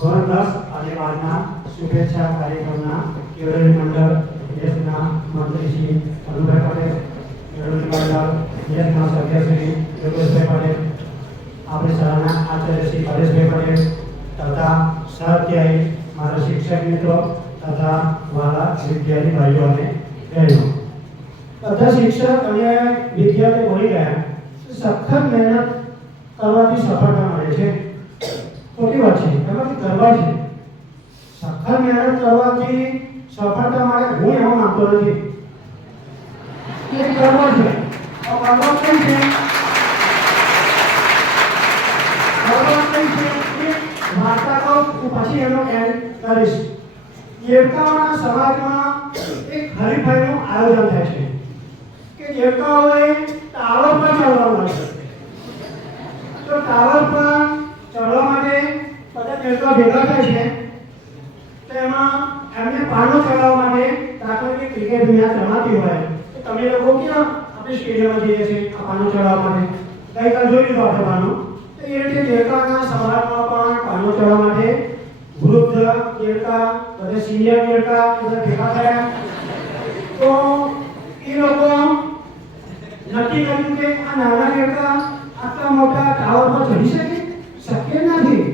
ધોરણ 10 અને 12ના શુભેચ્છા કાર્યક્રમના કેળવણી મંડળ દેશના મંત્રી શ્રી અનુભાઈ પટેલ, કેળવણી મંડળ દેશના સભ્ય શ્રી યોગેશભાઈ પટેલ, આપણી શાળાના આચાર્ય શ્રી પરેશભાઈ પટેલ તથા સહઅધ્યાયી મારા શિક્ષક મિત્રો તથા મારા વિદ્યાર્થી ભાઈઓ અને બહેનો, બધા શિક્ષક અને વિદ્યાર્થીઓ ભણી ગયા સખત મહેનત કરવાથી સફળતા મળે છે. ખોટી વાત છે, એમાંથી કરવા છે. સખત મહેનત કરવાથી સફળતા મળે હું એવો માનતો નથી. એ કરવા છે. કરવા કઈ છે? કરવા કઈ છે? વાર્તા કહું પછી એનો એન્ડ કરીશ. દેવતાઓના સમાજમાં એક હરીફાઈનું આયોજન થાય છે કે દેવતાઓએ ટાવર પર ચડવાનું હોય છે. તો ટાવર પર ચડવા માટે બધા દેવતાઓ ભેગા થાય છે. તેમાં એમને પાનો ચડાવવા માટે દાખલા કે ક્રિકેટ મેચ રમાતી હોય તો તમે લોકો ક્યાં આપણે સ્ટેડિયમમાં જઈએ છીએ આ પાનો ચડાવવા માટે. ગઈકાલ જોઈ લીધો આપણે પાનો. તો એ રીતે દેવતાના સમાજમાં પણ પાનો ચડાવવા માટે વૃદ્ધ દેવતા બધા સિનિયર દેવતા બધા ભેગા થયા. તો એ લોકો નક્કી કર્યું કે આ નાના દેવતા આટલા મોટા ટાવર પર ચડી શકે? શક્ય નથી.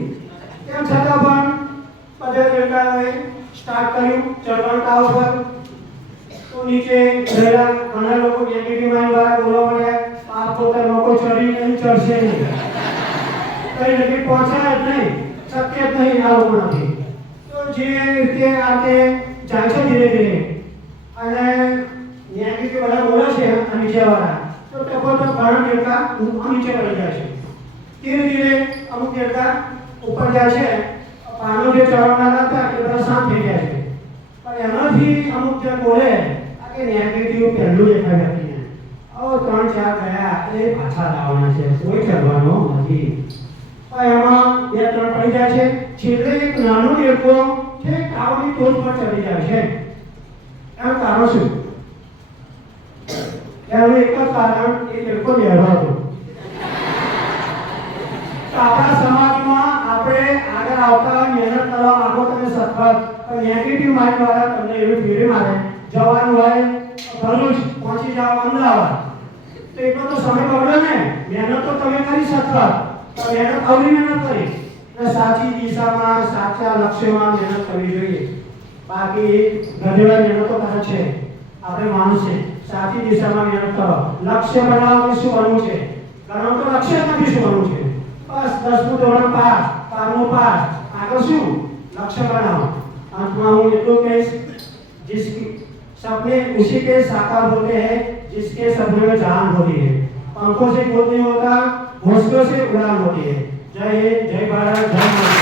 તેમ છતાં પણ બધા દેવતાઓએ સ્ટાર્ટ કર્યું ચડવાનું ટાવર પર. તો નીચે રહેલા ઘણા લોકો નેગેટિવ માઇન્ડ વાળા બોલવા માંડ્યા, આ પોતા લોકો ચડી નહીં ચડશે નહીં, કઈ લગી પહોંચાય જ નહીં, શક્ય જ નહીં આ લોકોનાથી. તો જે રીતે આ તે જાય છે ધીરે ધીરે અને નેગેટિવ બધા બોલે છે આ નીચેવાળા, તો ટપો તો ઘણા દેવતા નીચે પડી જાય છે. ધીરે ધીરે અમુક દેવતા ઉપર જાય છે. પાનો જે ચડવાના હતા એ બધા શાંત થઈ ગયા છે. પણ એમાંથી અમુક જે બોલે આ કે નેગેટિવ પહેલું દેખાય નથી. હવે 3-4 ગયા એ પાછા લાવવાના છે, કોઈ ચડવાનો નથી. પણ એમાં 2-3 પડી જાય છે. છેલ્લે એક નાનો દેવતો છે ટાવરની ટોચ પર ચડી જાય છે. એનું કારણ શું? એનું એક જ કારણ એ દેવતો બેઠો હતો. આપણા સમાજમાં આપણે આગળ આવતા મહેનત કરવા માંગો તમે સખત, પણ નેગેટિવ માઇન્ડ વાળા તમને એવી ફીરી મારે જવાનું હોય ભરૂચ પહોંચી જાવ અમદાવાદ તો એટલો તો સમય બગડે ને. મહેનત તો તમે કરી સખત, પણ મહેનત અવળી મહેનત કરી અને સાચી દિશામાં સાચા લક્ષ્યમાં મહેનત કરવી જોઈએ. બાકી ગધેડા મહેનત તો કરે છે, આપણે માણસ છે. સાચી દિશામાં મહેનત કરો. લક્ષ્ય બનાવો કે શું બનવું છે, ઘણો તો લક્ષ્ય નથી શું બનવું છે. बस 10મું ધોરણ પાસ, 12મું પાસ, આગળ શું લક્ષ્ય બનાવો. अंतમાં હું એટલું કહીશ, जिसके सपने उसी के साकार होते हैं जिसके सपने में जान होती है. पंखों से कुछ नहीं होता, घोंसलों से उड़ान होती है. जय हिंद, जय भारत, जय माता.